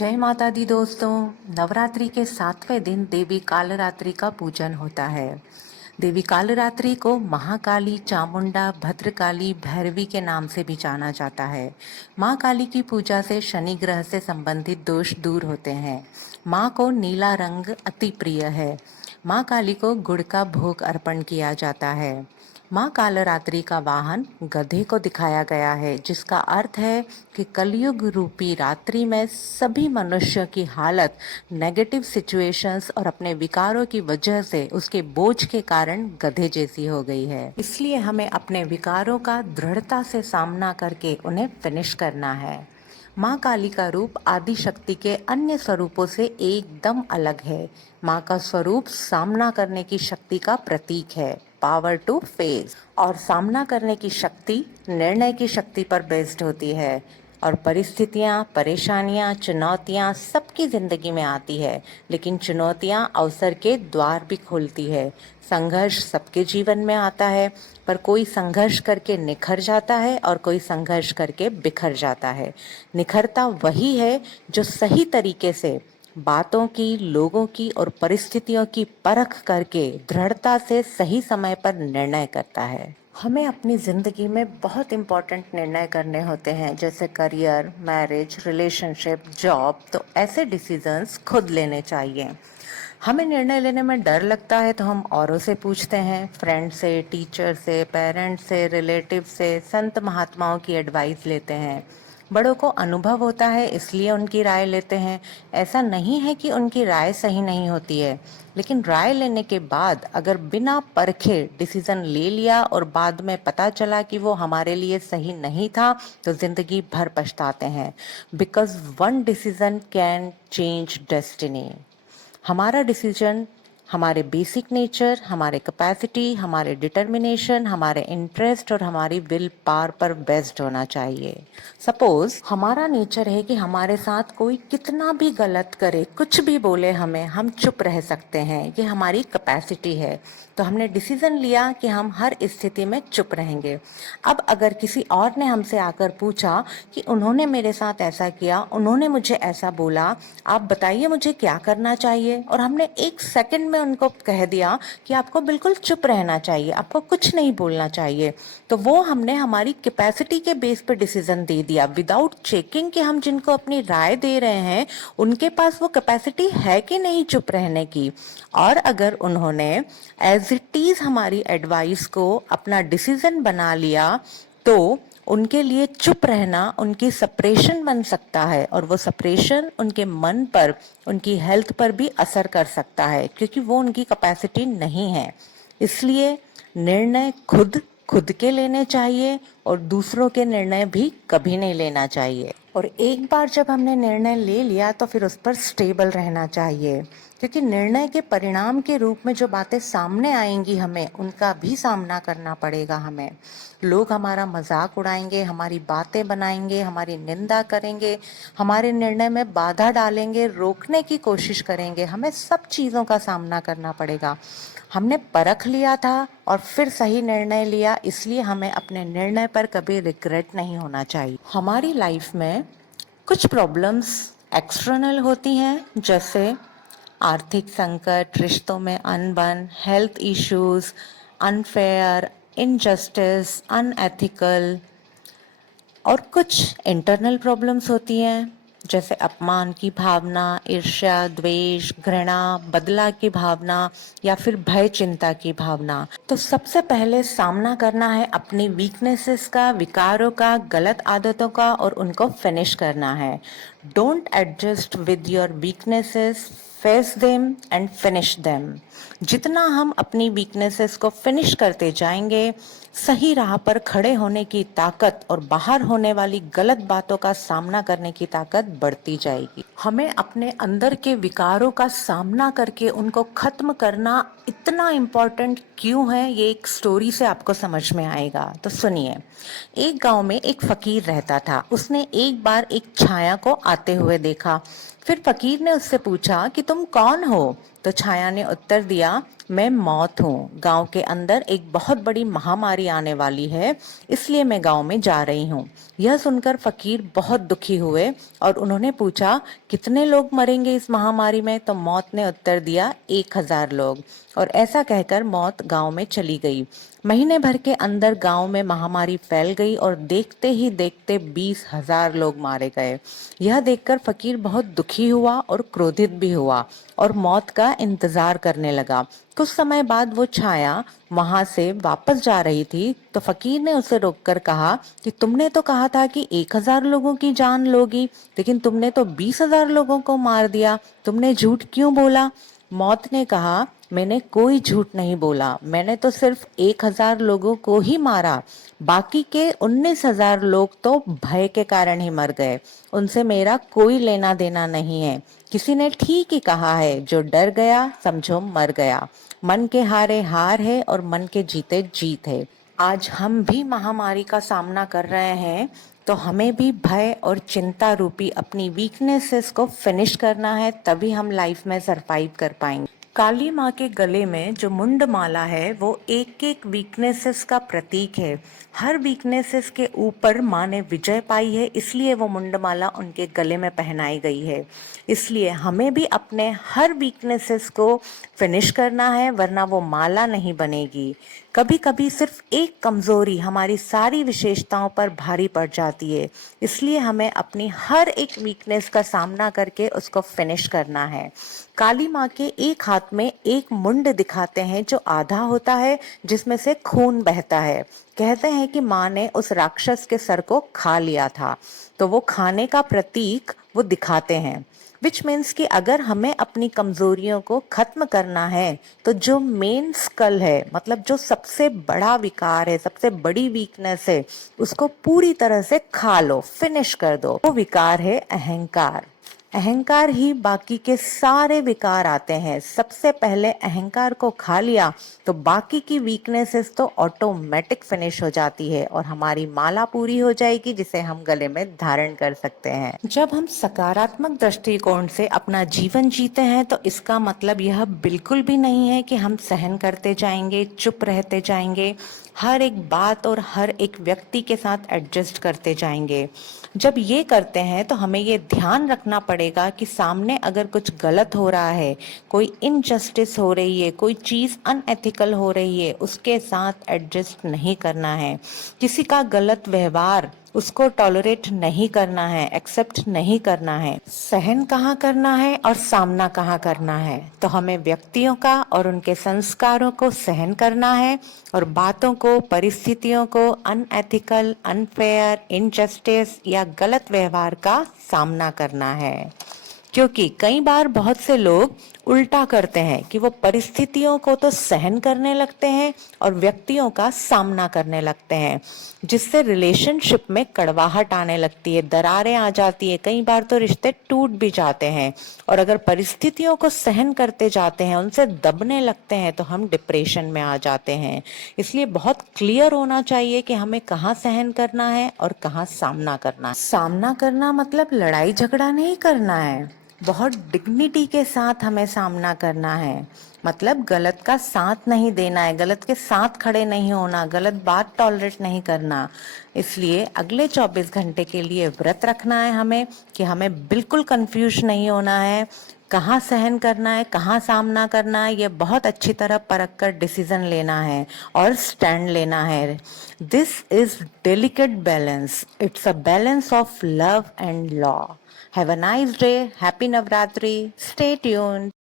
जय माता दी दोस्तों। नवरात्रि के 7वें दिन देवी कालरात्रि का पूजन होता है। देवी कालरात्रि को महाकाली, चामुंडा, भद्रकाली, भैरवी के नाम से भी जाना जाता है। माँ काली की पूजा से शनि ग्रह से संबंधित दोष दूर होते हैं। माँ को नीला रंग अति प्रिय है। माँ काली को गुड़ का भोग अर्पण किया जाता है। माँ कालरात्रि का वाहन गधे को दिखाया गया है, जिसका अर्थ है कि कलयुग रूपी रात्रि में सभी मनुष्यों की हालत नेगेटिव सिचुएशंस और अपने विकारों की वजह से उसके बोझ के कारण गधे जैसी हो गई है। इसलिए हमें अपने विकारों का दृढ़ता से सामना करके उन्हें फिनिश करना है। माँ काली का रूप आदि शक्ति के अन्य स्वरूपों से एकदम अलग है। माँ का स्वरूप सामना करने की शक्ति का प्रतीक है, पावर टू फेस, और सामना करने की शक्ति निर्णय की शक्ति पर बेस्ड होती है। और परिस्थितियाँ, परेशानियाँ, चुनौतियाँ सबकी ज़िंदगी में आती है, लेकिन चुनौतियाँ अवसर के द्वार भी खोलती है। संघर्ष सबके जीवन में आता है, पर कोई संघर्ष करके निखर जाता है और कोई संघर्ष करके बिखर जाता है। निखरता वही है जो सही तरीके से बातों की, लोगों की और परिस्थितियों की परख करके दृढ़ता से सही समय पर निर्णय करता है। हमें अपनी ज़िंदगी में बहुत इम्पोर्टेंट निर्णय करने होते हैं, जैसे करियर, मैरिज, रिलेशनशिप, जॉब। तो ऐसे डिसीजंस खुद लेने चाहिए। हमें निर्णय लेने में डर लगता है तो हम औरों से पूछते हैं, फ्रेंड से, टीचर से, पेरेंट्स से, रिलेटिव से, संत महात्माओं की एडवाइस लेते हैं। बड़ों को अनुभव होता है इसलिए उनकी राय लेते हैं। ऐसा नहीं है कि उनकी राय सही नहीं होती है, लेकिन राय लेने के बाद अगर बिना परखे डिसीजन ले लिया और बाद में पता चला कि वो हमारे लिए सही नहीं था, तो जिंदगी भर पछताते हैं। Because one decision can change destiny. हमारा डिसीजन हमारे बेसिक नेचर, हमारे कैपेसिटी, हमारे डिटर्मिनेशन, हमारे इंटरेस्ट और हमारी विल पावर पर बेस्ड होना चाहिए। सपोज हमारा नेचर है कि हमारे साथ कोई कितना भी गलत करे, कुछ भी बोले हमें, हम चुप रह सकते हैं, ये हमारी कैपेसिटी है। तो हमने डिसीजन लिया कि हम हर स्थिति में चुप रहेंगे। अब अगर किसी और ने हमसे आकर पूछा कि उन्होंने मेरे साथ ऐसा किया, उन्होंने मुझे ऐसा बोला, आप बताइए मुझे क्या करना चाहिए, और हमने एक सेकंड में उनको कह दिया कि आपको बिल्कुल चुप रहना चाहिए, आपको कुछ नहीं बोलना चाहिए, तो वो हमने हमारी कैपेसिटी के बेस पे डिसीजन दे दिया, विदाउट चेकिंग कि हम जिनको अपनी राय दे रहे हैं उनके पास वो कैपेसिटी है कि नहीं चुप रहने की। और अगर उन्होंने एज इट इज हमारी एडवाइस को अपना डिसीजन बना लिया, तो उनके लिए चुप रहना उनकी सप्रेशन बन सकता है, और वो सप्रेशन उनके मन पर, उनकी हेल्थ पर भी असर कर सकता है, क्योंकि वो उनकी कैपेसिटी नहीं है। इसलिए निर्णय खुद खुद के लेने चाहिए और दूसरों के निर्णय भी कभी नहीं लेना चाहिए। और एक बार जब हमने निर्णय ले लिया तो फिर उस पर स्टेबल रहना चाहिए, क्योंकि निर्णय के परिणाम के रूप में जो बातें सामने आएंगी हमें उनका भी सामना करना पड़ेगा। हमें लोग हमारा मजाक उड़ाएंगे, हमारी बातें बनाएंगे, हमारी निंदा करेंगे, हमारे निर्णय में बाधा डालेंगे, रोकने की कोशिश करेंगे, हमें सब चीज़ों का सामना करना पड़ेगा। हमने परख लिया था और फिर सही निर्णय लिया, इसलिए हमें अपने निर्णय पर कभी रिग्रेट नहीं होना चाहिए। हमारी लाइफ में कुछ प्रॉब्लम्स एक्सटर्नल होती हैं, जैसे आर्थिक संकट, रिश्तों में अनबन, health issues, unfair, injustice, unethical. और कुछ इंटरनल प्रॉब्लम्स होती हैं, जैसे अपमान की भावना, ईर्ष्या, द्वेष, घृणा, बदला की भावना, या फिर भय चिंता की भावना। तो सबसे पहले सामना करना है अपनी वीकनेसेस का, विकारों का, गलत आदतों का, और उनको फिनिश करना है। Don't adjust with your weaknesses, face them and finish them. जितना हम अपनी वीकनेसेस को फिनिश करते जाएंगे, सही राह पर खड़े होने की ताकत और बाहर होने वाली गलत बातों का सामना करने की ताकत बढ़ती जाएगी। हमें अपने अंदर के विकारों का सामना करके उनको खत्म करना इतना इम्पोर्टेंट क्यों है, ये एक स्टोरी से आपको समझ में आएगा। तो सुनिए। एक गांव में एक फकीर रहता था। उसने एक बार एक छाया को आते हुए देखा। फिर फकीर ने उससे पूछा कि तुम कौन हो? तो छाया ने उत्तर दिया, मैं मौत हूँ। गांव के अंदर एक बहुत बड़ी महामारी आने वाली है, इसलिए मैं गांव में जा रही हूँ। यह सुनकर फकीर बहुत दुखी हुए और उन्होंने पूछा, कितने लोग मरेंगे इस महामारी में? तो मौत ने उत्तर दिया, 1000 लोग। और ऐसा कहकर मौत गांव में चली गई। महीने भर के अंदर गांव में महामारी फैल गई और देखते ही देखते 20,000 लोग मारे गए। यह देखकर फकीर बहुत दुखी हुआ और क्रोधित भी हुआ और मौत का इंतजार करने लगा। कुछ समय बाद वो छाया वहां से वापस जा रही थी तो फकीर ने उसे रोककर कहा कि तुमने तो कहा था कि 1000 लोगों की जान लोगी, लेकिन तुमने तो 20,000 लोगों को मार दिया। तुमने झूठ क्यों बोला? मौत ने कहा, मैंने कोई झूठ नहीं बोला, मैंने तो सिर्फ 1000 लोगों को ही मारा। बाकी के 19,000 लोग तो भय के कारण ही मर गए। उनसे मेरा कोई लेना देना नहीं है। किसी ने ठीक ही कहा है, जो डर गया समझो मर गया। मन के हारे हार है और मन के जीते जीत है। आज हम भी महामारी का सामना कर रहे हैं, तो हमें भी भय और चिंता रूपी अपनी वीकनेसेस को फिनिश करना है, तभी हम लाइफ में सरवाइव कर पाएंगे। काली माँ के गले में जो मुंड माला है वो एक एक वीकनेसेस का प्रतीक है। हर वीकनेसेस के ऊपर माँ ने विजय पाई है, इसलिए वो मुंड माला उनके गले में पहनाई गई है। इसलिए हमें भी अपने हर वीकनेसेस को फिनिश करना है, वरना वो माला नहीं बनेगी। कभी कभी सिर्फ एक कमजोरी हमारी सारी विशेषताओं पर भारी पड़ जाती है, इसलिए हमें अपनी हर एक वीकनेस का सामना करके उसको फिनिश करना है। काली माँ के एक हाथ में एक मुंड दिखाते हैं जो आधा होता है, जिसमें से खून बहता है। कहते हैं कि माँ ने उस राक्षस के सर को खा लिया था, तो वो खाने का प्रतीक वो दिखाते हैं। विच मीन्स कि अगर हमें अपनी कमजोरियों को खत्म करना है तो जो मेन स्कल है, मतलब जो सबसे बड़ा विकार है, सबसे बड़ी वीकनेस है, उसको पूरी तरह से खा लो, फिनिश कर दो। वो विकार है अहंकार। अहंकार ही बाकी के सारे विकार आते हैं। सबसे पहले अहंकार को खा लिया तो बाकी की वीकनेसेस तो ऑटोमेटिक फिनिश हो जाती है और हमारी माला पूरी हो जाएगी, जिसे हम गले में धारण कर सकते हैं। जब हम सकारात्मक दृष्टिकोण से अपना जीवन जीते हैं तो इसका मतलब यह बिल्कुल भी नहीं है कि हम सहन करते जाएंगे, चुप रहते जाएंगे, हर एक बात और हर एक व्यक्ति के साथ एडजस्ट करते जाएंगे। जब ये करते हैं तो हमें ये ध्यान रखना पड़ेगा कि सामने अगर कुछ गलत हो रहा है, कोई इनजस्टिस हो रही है, कोई चीज़ अनएथिकल हो रही है, उसके साथ एडजस्ट नहीं करना है। किसी का गलत व्यवहार उसको टॉलरेट नहीं करना है, एक्सेप्ट नहीं करना है। सहन कहाँ करना है और सामना कहाँ करना है? तो हमें व्यक्तियों का और उनके संस्कारों को सहन करना है और बातों को, परिस्थितियों को, अनएथिकल, अनफेयर, इनजस्टिस या गलत व्यवहार का सामना करना है। क्योंकि कई बार बहुत से लोग उल्टा करते हैं कि वो परिस्थितियों को तो सहन करने लगते हैं और व्यक्तियों का सामना करने लगते हैं, जिससे रिलेशनशिप में कड़वाहट आने लगती है, दरारें आ जाती है, कई बार तो रिश्ते टूट भी जाते हैं। और अगर परिस्थितियों को सहन करते जाते हैं, उनसे दबने लगते हैं, तो हम डिप्रेशन में आ जाते हैं। इसलिए बहुत क्लियर होना चाहिए कि हमें कहाँ सहन करना है और कहाँ सामना करना है। सामना करना मतलब लड़ाई झगड़ा नहीं करना है, बहुत डिग्निटी के साथ हमें सामना करना है। मतलब गलत का साथ नहीं देना है, गलत के साथ खड़े नहीं होना, गलत बात टॉलरेट नहीं करना। इसलिए अगले 24 घंटे के लिए व्रत रखना है हमें कि हमें बिल्कुल कंफ्यूज नहीं होना है, कहाँ सहन करना है, कहाँ सामना करना है, ये बहुत अच्छी तरह परख कर डिसीजन लेना है और स्टैंड लेना है। This is delicate balance, it's a balance of love and law. Have a nice day. Happy Navratri. Stay tuned.